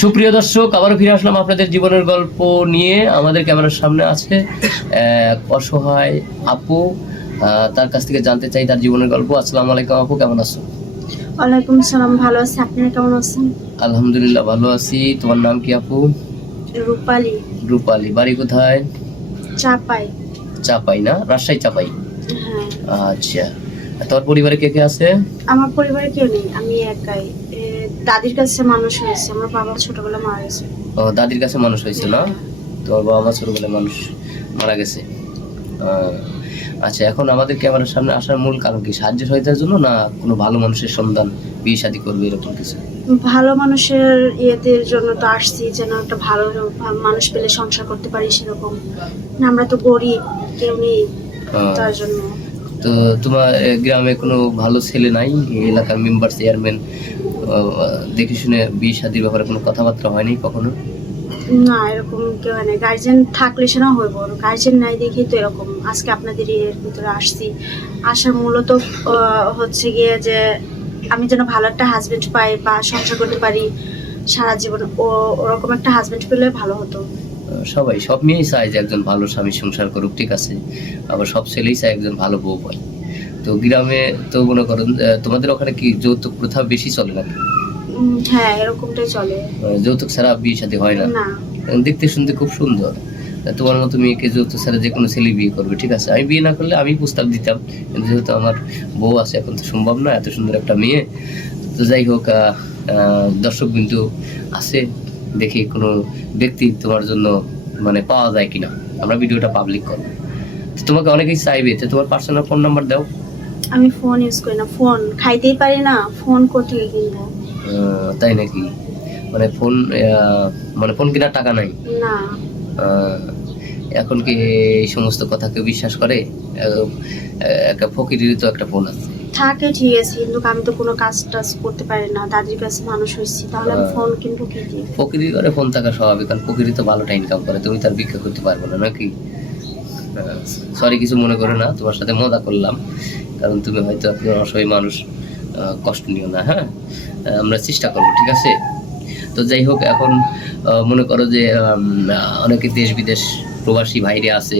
সুপ্রিয় দর্শক, আবারও ফিরে আসলাম আপনাদের জীবনের গল্প নিয়ে। আমাদের ক্যামেরার সামনে আছে এক অসহায় আপু। তার কাছ থেকে জানতে চাই তার জীবনের গল্প। আসসালামু আলাইকুম আপু, কেমন আছো? ওয়ালাইকুম সালাম, ভালো আছি। আপনারা কেমন আছেন? আলহামদুলিল্লাহ ভালো আছি। তোমার নাম কি আপু? রূপালী। রূপালী। বাড়ি কোথায়? চাপাই। চাপাই না, রাজশাহী চাপাই। হ্যাঁ। আচ্ছা, তোমার পরিবারে কে কে আছে? আমার পরিবারে কেউ নেই, আমি একাই। দাদির কাছে মানুষ হয়েছে, আমার বাবা ছোটবেলা মারা গেছে। ও, দাদির কাছে মানুষ হয়েছে না? তোমার বাবা মা ছোটবেলায় মানুষ মারা গেছে। আচ্ছা, এখন আমাদের ক্যামেরার সামনে আসার মূল কারণ কি? সাহায্য সহায়তার জন্য, না কোনো ভালো মানুষের সন্ধান, বিয়ে শাদী করবে এরকম কিছু? ভালো মানুষের ইয়েদের জন্য তো আসছি, যেন একটা ভালো মানুষ পেলে সংসার করতে পারি সেরকম। না, আমরা তো গরিব, কেউ নেই, তার জন্য। তো তোমার গ্রামে কোনো ভালো ছেলে নাই? এলাকার মেম্বার, চেয়ারম্যান দেখে শুনে বিয়ে শাদীর ব্যাপারে কোনো কথাবার্তা হয়নি কখনো? না, এরকম কেউ নেই। গার্জেন থাকলে সেনা হইব, গার্জেন নাই দেখি তো এরকম আজকে আপনাদের এর ভিতরে আসছি। আসার মূলত হচ্ছে গিয়ে যে আমি যেন ভালো একটা হাজবেন্ড পাই বা সংসার করতে পারি সারা জীবন। ওরকম একটা হাজবেন্ড পেলে ভালো হতো। সবাই, সব মেয়েই চায় যে একজন ভালো স্বামী সংসার করুক, ঠিক আছে। আবার সব ছেলেই চায় একজন ভালো বউ পায়। তো গ্রামে তো মনে করুন, তোমাদের ওখানে কি যৌতুক প্রথা বেশি চলে নাকি? হ্যাঁ, এরকমটাই চলে। যৌতুক ছাড়া বিয়ে শাদী হয় না? না। দেখতে শুনতে খুব সুন্দর। তোমার মতো মেয়েকে যৌতুক ছাড়া যে কোনো ছেলে বিয়ে করবে, ঠিক আছে। আমি বিয়ে না করলে আমি প্রস্তাব দিতাম, কিন্তু যেহেতু আমার বউ আছে এখন তো সম্ভব না, এত সুন্দর একটা মেয়ে। তো যাই হোক, দর্শক বিন্দু আছে, দেখি কোনো ব্যক্তি তোমার জন্য মানে পাওয়া যায় কিনা। আমরা ভিডিওটা পাবলিক করবো, তোমাকে অনেকেই চাইবে। তো তোমার পার্সোনাল ফোন নাম্বার দাও। আমি ফোন ইউজ করি না, ফোন খাইতেই পারি না, ফোন কোথেকে কিনবো? তাই নাকি? মানে ফোন, মানে ফোন কেনার টাকা নাই? না। এখন কি এই সমস্ত কথা কেউ বিশ্বাস করে? একটা ফকিরেরই তো একটা ফোন আছে। থাকে ঠিক আছে, কিন্তু আমি তো কোনো কাজ টাজ করতে পারি না, দাদির কাছে মানুষ হয়েছি, তাহলে আমি ফোন কিনবো কি দিয়ে? ফকিরি করে ফোন থাকা স্বাভাবিক, কারণ ফকিরি তো ভালোটা ইনকাম করে, তুমি তার ভিক্ষা করতে পারবে না নাকি? সরি, কিছু মনে করো না, তোমার সাথে মজা করলাম, কারণ তুমি হয়তো একজন অসহায় মানুষ, কষ্ট নিও না। হ্যাঁ, আমরা চেষ্টা করবো, ঠিক আছে। তো যাই হোক, এখন মনে করো যে অনেকে দেশ বিদেশ প্রবাসী ভাইরে আছে,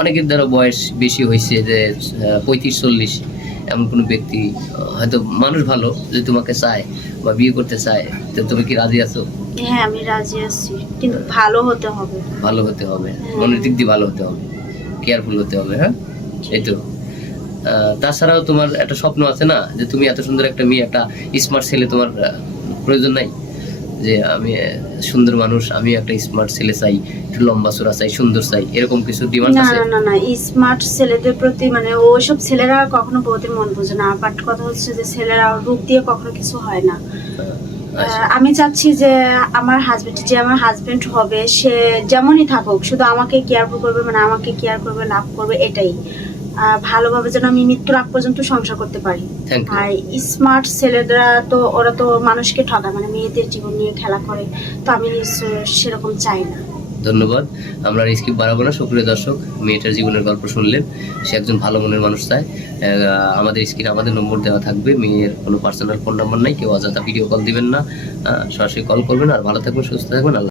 অনেকের দ্বারা বয়স বেশি হয়েছে, যে 35-40, এমন কোনো ব্যক্তি হয়তো মানুষ ভালো, যে তোমাকে চায় বা বিয়ে করতে চায়, তো তুমি কি রাজি আছো? হ্যাঁ, আমি রাজি আছি, কিন্তু ভালো হতে হবে। ভালো হতে হবে, মনের দিক দিয়ে ভালো হতে হবে, কেয়ারফুল হতে হবে। হ্যাঁ, এই তো। তাছাড়াও তোমার একটা স্বপ্ন আছে না, যে তুমি এত সুন্দর একটা মেয়ে, একটা স্মার্ট ছেলে তোমার প্রয়োজন নাই? যে আমি সুন্দর মানুষ, আমি একটা স্মার্ট ছেলে চাই, একটু লম্বা চোরা চাই, সুন্দর চাই, এরকম কিছু ডিমান্ড না আছে? না না, স্মার্ট ছেলেদের প্রতি মানে ওইসব ছেলেরা কখনো বউদের মন বোঝে না। বাট কথা হচ্ছে যে ছেলেরা রূপ দিয়ে কখনো কিছু হয় না। আমি চাচ্ছি যে আমার হাজবেন্ড, যে আমার হাজবেন্ড হবে, সে যেমনই থাকুক, শুধু আমাকে কেয়ারফুল করবে, মানে আমাকে কেয়ার করবে, লাভ করবে, এটাই। ভালোভাবে যেন আমি মৃত্যুর আগ পর্যন্ত সংসার করতে পারি। আর স্মার্ট ছেলেরা তো ওরা তো মানুষকে ঠকায়, মানে মেয়েদের জীবন নিয়ে খেলা করে, তো আমি সেরকম চাই না। ধন্যবাদ। আমরা স্কিপ বাড়াবো না। সুপ্রিয় দর্শক, মেয়েটার জীবনের গল্প শুনলেন, সে একজন ভালো মনের মানুষ চায়। আমাদের স্ক্রিনে আমাদের নম্বর দেওয়া থাকবে। মেয়ের কোনো পার্সোনাল ফোন নাম্বার নাই, কেউ অযথা ভিডিও কল দিবেন না, সরাসরি কল করবেন। আর ভালো থাকবেন, সুস্থ থাকবেন। আল্লাহ।